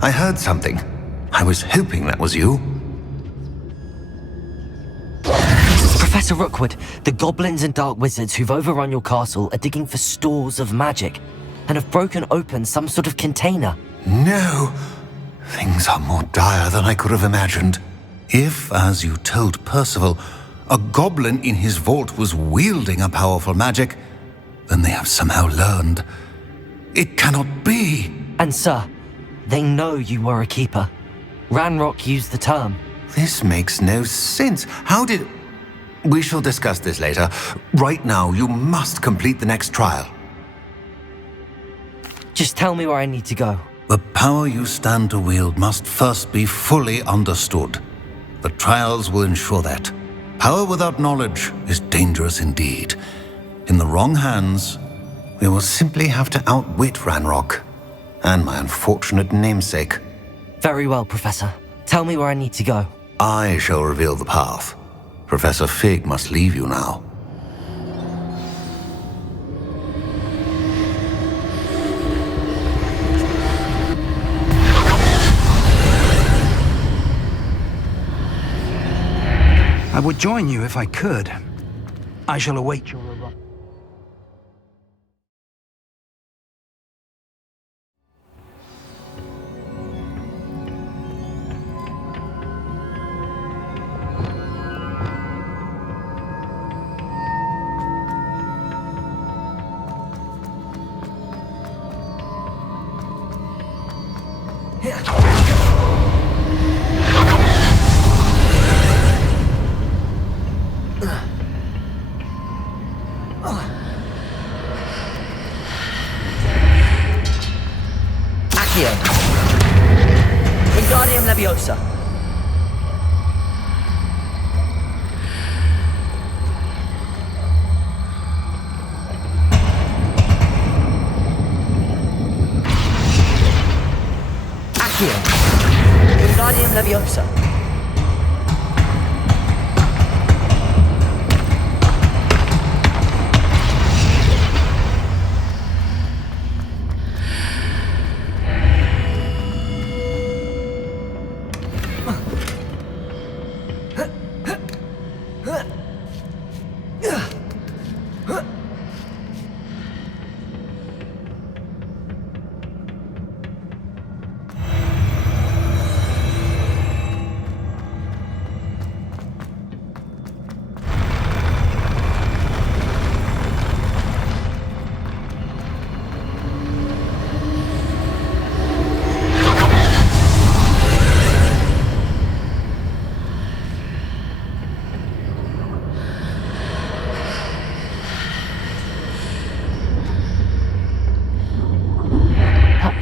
I heard something. I was hoping that was you. Professor Rookwood, the goblins and dark wizards who've overrun your castle are digging for stores of magic and have broken open some sort of container. No! Things are more dire than I could have imagined. If, as you told Percival, a goblin in his vault was wielding a powerful magic, Then they have somehow learned. It cannot be! And sir, they know you were a keeper. Ranrock used the term. This makes no sense. How did... We shall discuss this later. Right now, you must complete the next trial. Just tell me where I need to go. The power you stand to wield must first be fully understood. The trials will ensure that. Power without knowledge is dangerous indeed. In the wrong hands, we will simply have to outwit Ranrock and my unfortunate namesake. Very well, Professor. Tell me where I need to go. I shall reveal the path. Professor Fig must leave you now. I would join you if I could. I shall await your arrival. Wingardium Leviosa. Accio. Wingardium Leviosa.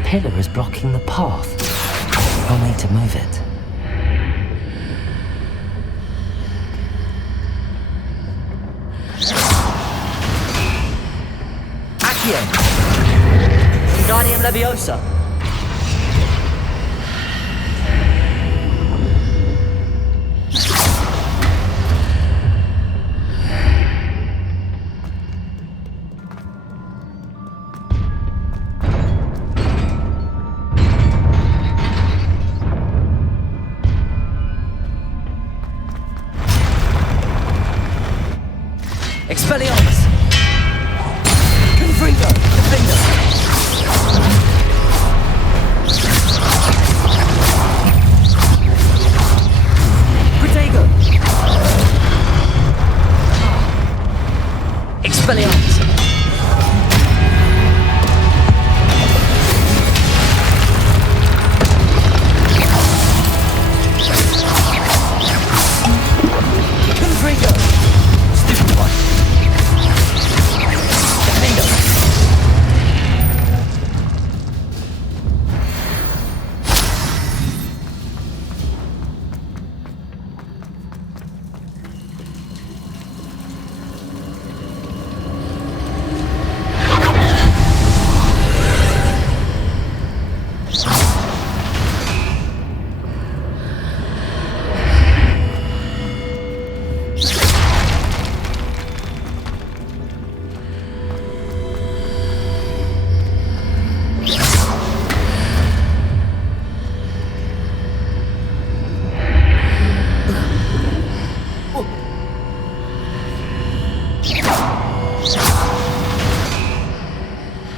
Pillar is blocking the path. I'll need to move it. Accio! Wingardium Leviosa! Expelliarmus! Confringo! Defender! Protego! Expelliarmus! Confringo! Stupid one!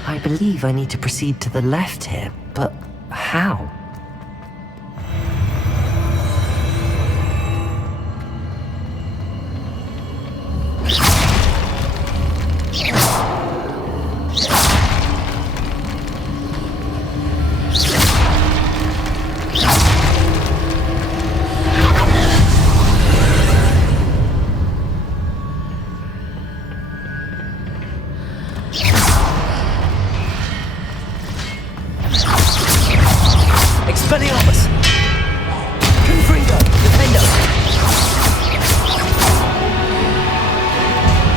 I believe I need to proceed to the left here, but how? Expelliarmus! Confringo! Defendo!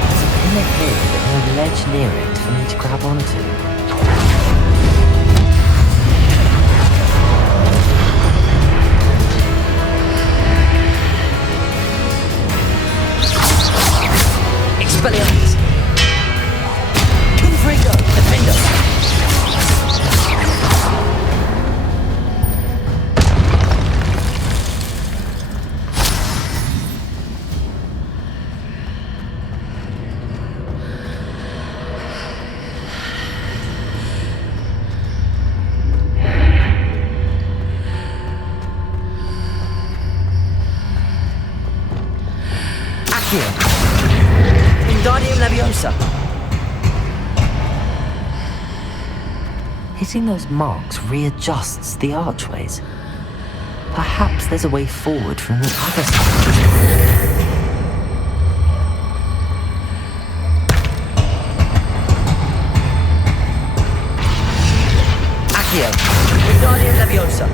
There's a pillar here and a ledge near it for me to grab onto. Expelliarmus! Confringo! Defendo! Wingardium Leviosa! Hitting those marks readjusts the archways. Perhaps there's a way forward from the other side. Accio! Wingardium Leviosa!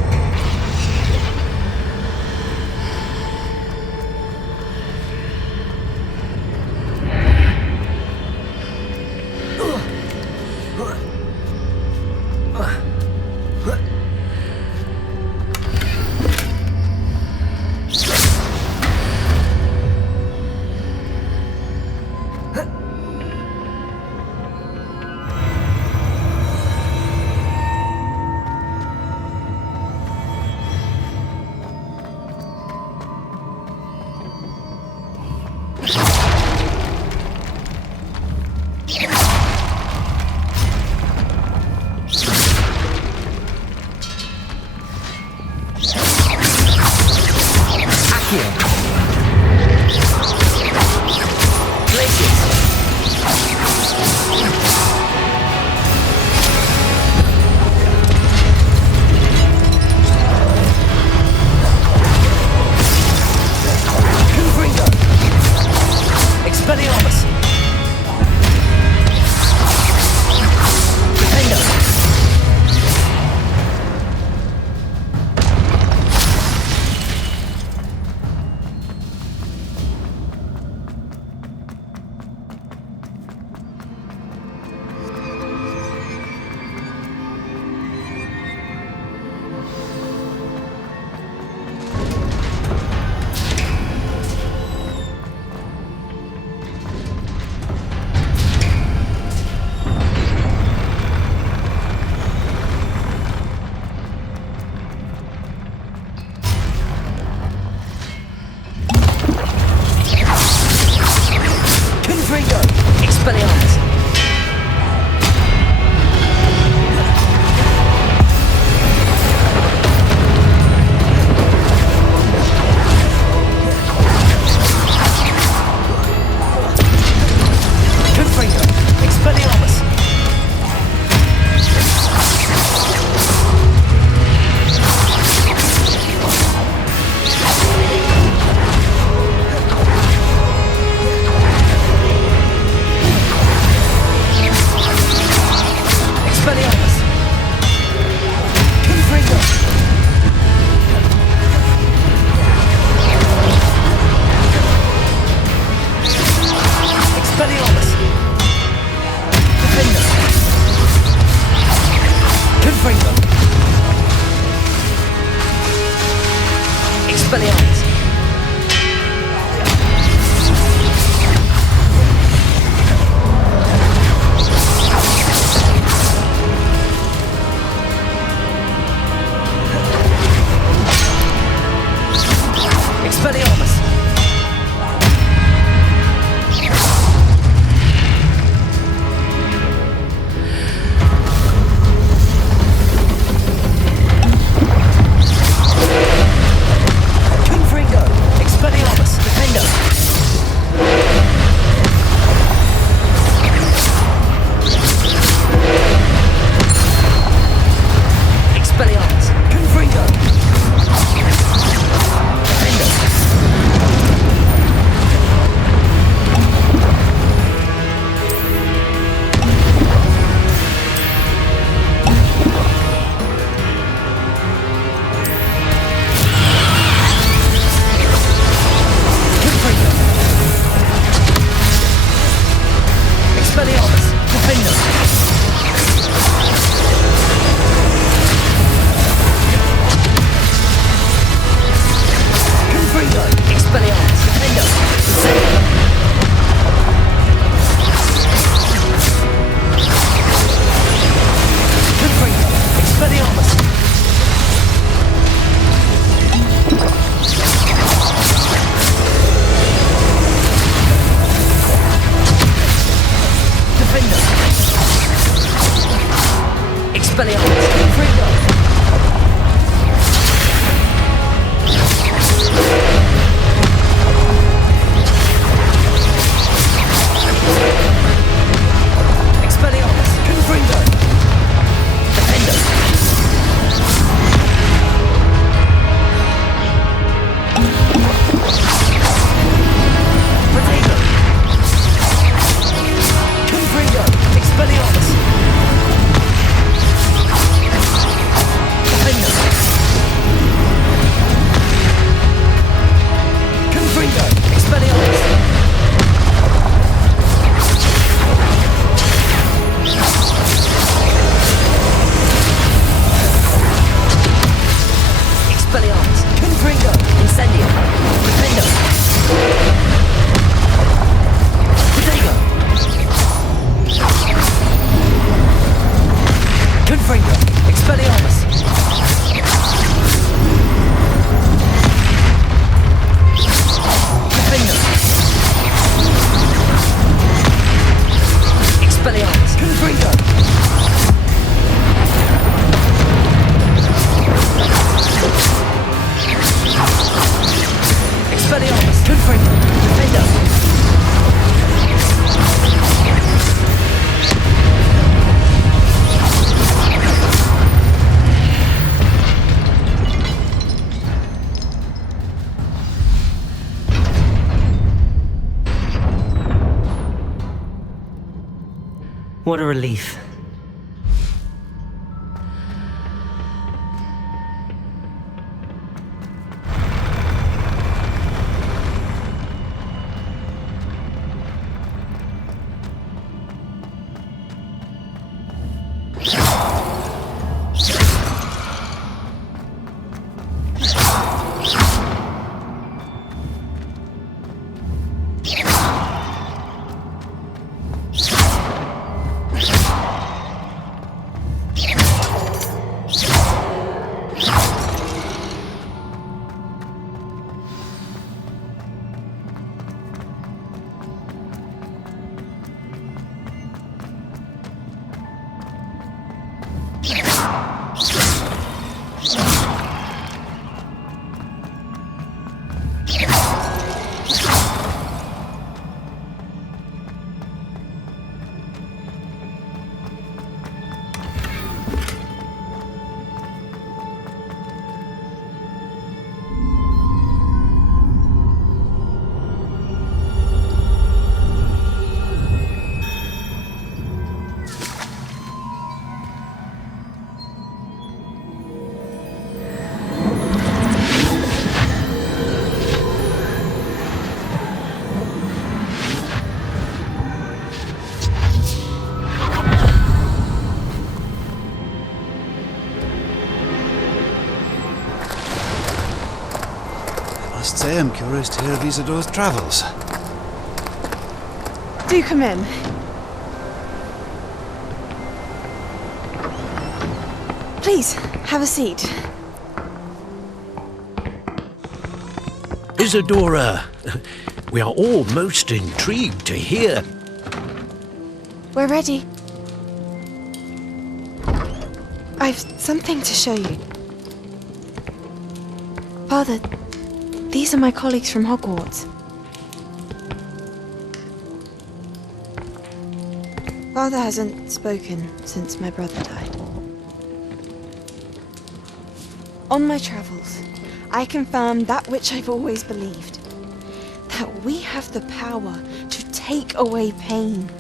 Expelliarmus! Confringo! Expelliarmus! Confringo! Defender! Potato! Confringo! Expelliarmus! Defender! Confringo! Expelliarmus! Expelliarmus! Confringo! Incendio! Defender! Potato! Confringo! Expelliarmus! Defender! Expelliarmus! Confringo! Expelliarmus! Confringo! Defender! What a relief. I'm curious to hear of Isidore's travels. Do come in. Please, have a seat. Isidora, we are all most intrigued to hear. We're ready. I've something to show you. Father, these are my colleagues from Hogwarts. Father hasn't spoken since my brother died. On my travels, I confirmed that which I've always believed. That we have the power to take away pain.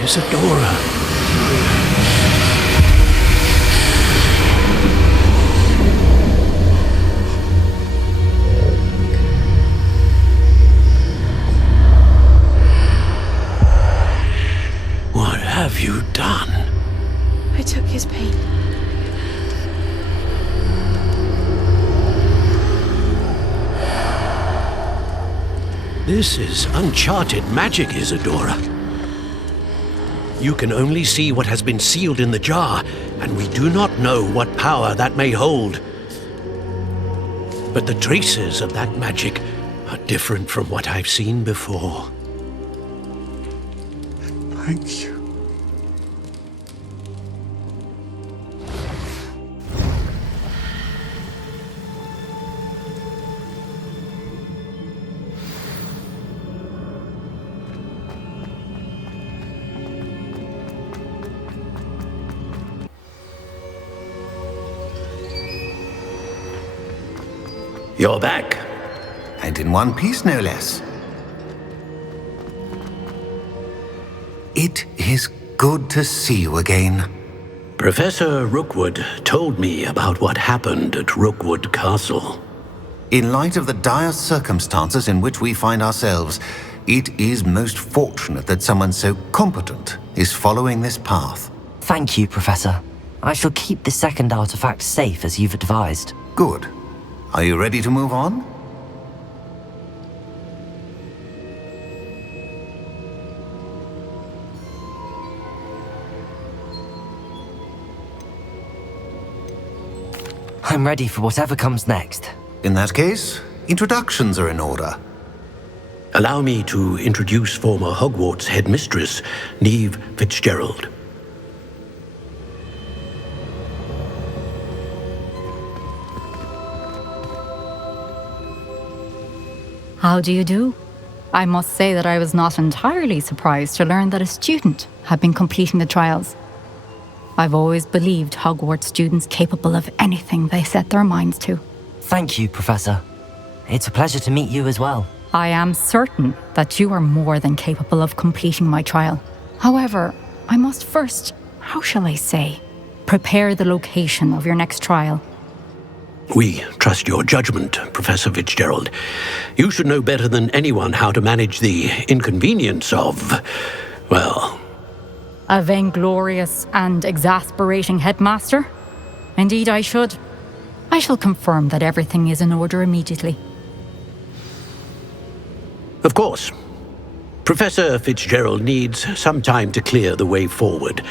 Isidora. What have you done? I took his pain. This is uncharted magic, Isidora. You can only see what has been sealed in the jar, and we do not know what power that may hold. but the traces of that magic are different from what I've seen before. Thank you. You're back. And in one piece, no less. It is good to see you again. Professor Rookwood told me about what happened at Rookwood Castle. In light of the dire circumstances in which we find ourselves, it is most fortunate that someone so competent is following this path. Thank you, Professor. I shall keep the second artifact safe as you've advised. Good. Are you ready to move on? I'm ready for whatever comes next. In that case, introductions are in order. Allow me to introduce former Hogwarts headmistress, Neve Fitzgerald. How do you do? I must say that I was not entirely surprised to learn that a student had been completing the trials. I've always believed Hogwarts students capable of anything they set their minds to. Thank you, Professor. It's a pleasure to meet you as well. I am certain that you are more than capable of completing my trial. However, I must first, how shall I say, prepare the location of your next trial. We trust your judgment, Professor Fitzgerald. You should know better than anyone how to manage the inconvenience of, well... A vainglorious and exasperating headmaster? Indeed I should. I shall confirm that everything is in order immediately. Of course. Professor Fitzgerald needs some time to clear the way forward.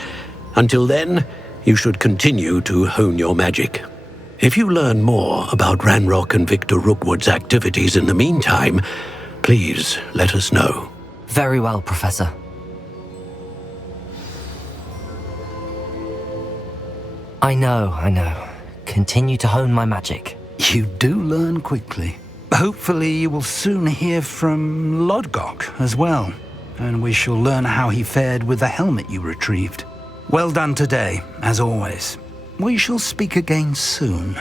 Until then, you should continue to hone your magic. If you learn more about Ranrock and Victor Rookwood's activities in the meantime, please let us know. Very well, Professor. I know. Continue to hone my magic. You do learn quickly. Hopefully you will soon hear from Lodgok as well, and we shall learn how he fared with the helmet you retrieved. Well done today, as always. We shall speak again soon.